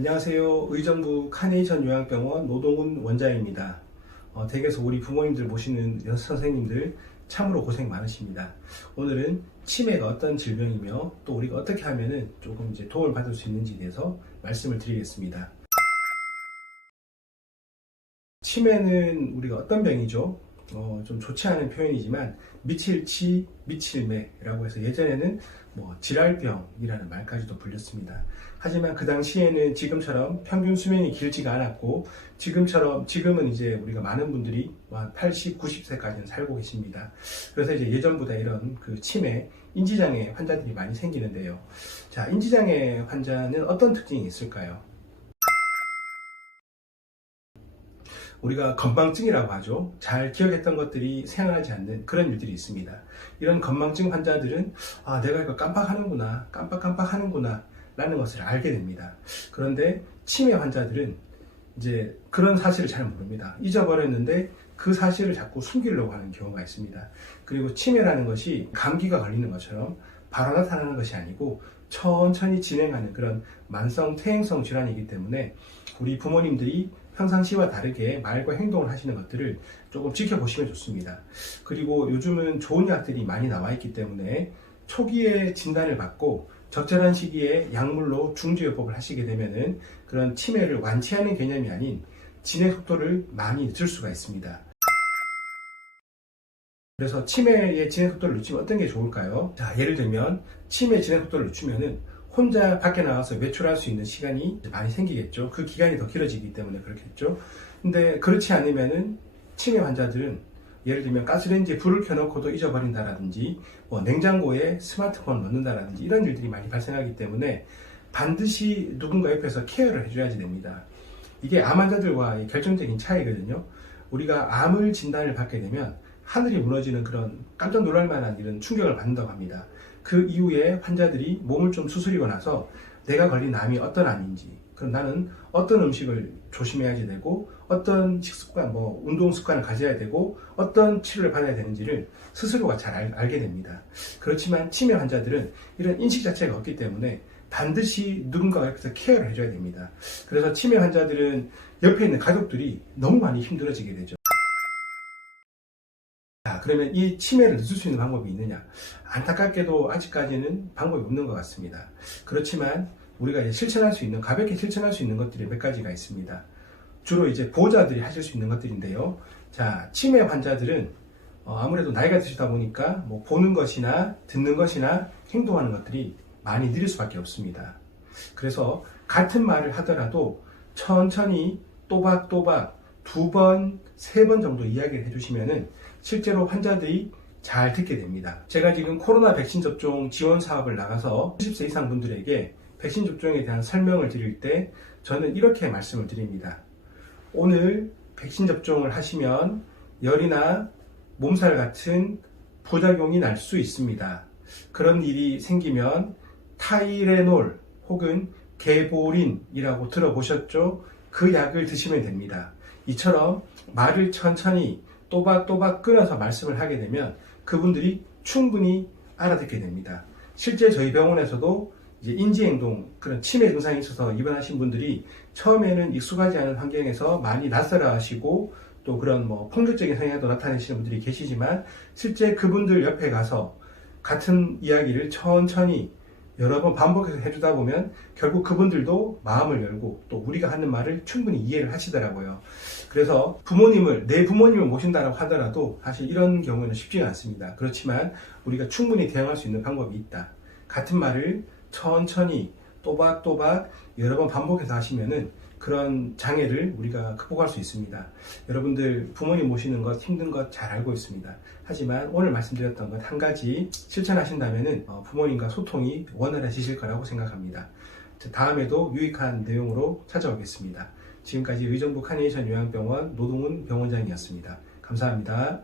안녕하세요. 의정부 카네이션 요양병원 노동훈 원장입니다. 댁에서 우리 부모님들 모시는 선생님들 참으로 고생 많으십니다. 오늘은 치매가 어떤 질병이며 또 우리가 어떻게 하면은 조금 이제 도움을 받을 수 있는지에 대해서 말씀을 드리겠습니다. 치매는 우리가 어떤 병이죠? 좀 좋지 않은 표현이지만 미칠치, 미칠매라고 해서 예전에는 질랄병이라는 말까지도 불렸습니다. 하지만 그 당시에는 지금처럼 평균 수명이 길지가 않았고 지금은 이제 우리가 많은 분들이 80, 90세까지는 살고 계십니다. 그래서 이제 예전보다 이런 그 치매, 인지장애 환자들이 많이 생기는데요. 자, 인지장애 환자는 어떤 특징이 있을까요? 우리가 건망증이라고 하죠. 잘 기억했던 것들이 생각나지 않는 그런 일들이 있습니다. 이런 건망증 환자들은 내가 이거 깜빡하는구나 라는 것을 알게 됩니다. 그런데 치매 환자들은 이제 그런 사실을 잘 모릅니다. 잊어버렸는데 그 사실을 자꾸 숨기려고 하는 경우가 있습니다. 그리고 치매라는 것이 감기가 걸리는 것처럼 바로 나타나는 것이 아니고 천천히 진행하는 그런 만성 퇴행성 질환이기 때문에 우리 부모님들이 평상시와 다르게 말과 행동을 하시는 것들을 조금 지켜보시면 좋습니다. 그리고 요즘은 좋은 약들이 많이 나와 있기 때문에 초기에 진단을 받고 적절한 시기에 약물로 중지요법을 하시게 되면은 그런 치매를 완치하는 개념이 아닌 진행 속도를 많이 늦출 수가 있습니다. 그래서 치매의 진행 속도를 늦추면 어떤 게 좋을까요? 자, 예를 들면 치매 진행 속도를 늦추면은 혼자 밖에 나가서 외출할 수 있는 시간이 많이 생기겠죠. 그 기간이 더 길어지기 때문에 그렇겠죠. 근데 그렇지 않으면은 치매 환자들은 예를 들면 가스레인지에 불을 켜놓고도 잊어버린다라든지 냉장고에 스마트폰을 넣는다라든지 이런 일들이 많이 발생하기 때문에 반드시 누군가 옆에서 케어를 해줘야지 됩니다. 이게 암 환자들과의 결정적인 차이거든요. 우리가 암을 진단을 받게 되면 하늘이 무너지는 그런 깜짝 놀랄 만한 이런 충격을 받는다고 합니다. 그 이후에 환자들이 몸을 좀 수술이고 나서 내가 걸린 암이 어떤 암인지, 그럼 나는 어떤 음식을 조심해야지 되고 어떤 식습관, 운동 습관을 가져야 되고 어떤 치료를 받아야 되는지를 스스로가 잘 알게 됩니다. 그렇지만 치매 환자들은 이런 인식 자체가 없기 때문에 반드시 누군가가 옆에서 케어를 해줘야 됩니다. 그래서 치매 환자들은 옆에 있는 가족들이 너무 많이 힘들어지게 되죠. 자, 그러면 이 치매를 늦출 수 있는 방법이 있느냐? 안타깝게도 아직까지는 방법이 없는 것 같습니다. 그렇지만 우리가 이제 가볍게 실천할 수 있는 것들이 몇 가지가 있습니다. 주로 이제 보호자들이 하실 수 있는 것들인데요. 자, 치매 환자들은 아무래도 나이가 드시다 보니까 보는 것이나 듣는 것이나 행동하는 것들이 많이 느릴 수밖에 없습니다. 그래서 같은 말을 하더라도 천천히 또박또박 2번, 3번 정도 이야기를 해주시면은 실제로 환자들이 잘 듣게 됩니다. 제가 지금 코로나 백신 접종 지원 사업을 나가서 70세 이상 분들에게 백신 접종에 대한 설명을 드릴 때 저는 이렇게 말씀을 드립니다. 오늘 백신 접종을 하시면 열이나 몸살 같은 부작용이 날 수 있습니다. 그런 일이 생기면 타이레놀 혹은 게보린이라고 들어보셨죠? 그 약을 드시면 됩니다. 이처럼 말을 천천히 또박또박 끊어서 말씀을 하게 되면 그분들이 충분히 알아듣게 됩니다. 실제 저희 병원에서도 이제 인지행동, 그런 치매 증상이 있어서 입원하신 분들이 처음에는 익숙하지 않은 환경에서 많이 낯설어 하시고 또 그런 폭력적인 성향도 나타내시는 분들이 계시지만 실제 그분들 옆에 가서 같은 이야기를 천천히 여러 번 반복해서 해주다 보면 결국 그분들도 마음을 열고 또 우리가 하는 말을 충분히 이해를 하시더라고요. 그래서 내 부모님을 모신다고 하더라도 사실 이런 경우는 쉽지가 않습니다. 그렇지만 우리가 충분히 대응할 수 있는 방법이 있다. 같은 말을 천천히 또박또박 여러 번 반복해서 하시면은 그런 장애를 우리가 극복할 수 있습니다. 여러분들 부모님 모시는 것 힘든 것 잘 알고 있습니다. 하지만 오늘 말씀드렸던 것 한 가지 실천하신다면은 부모님과 소통이 원활해지실 거라고 생각합니다. 다음에도 유익한 내용으로 찾아오겠습니다. 지금까지 의정부 카네이션 요양병원 노동훈 병원장이었습니다. 감사합니다.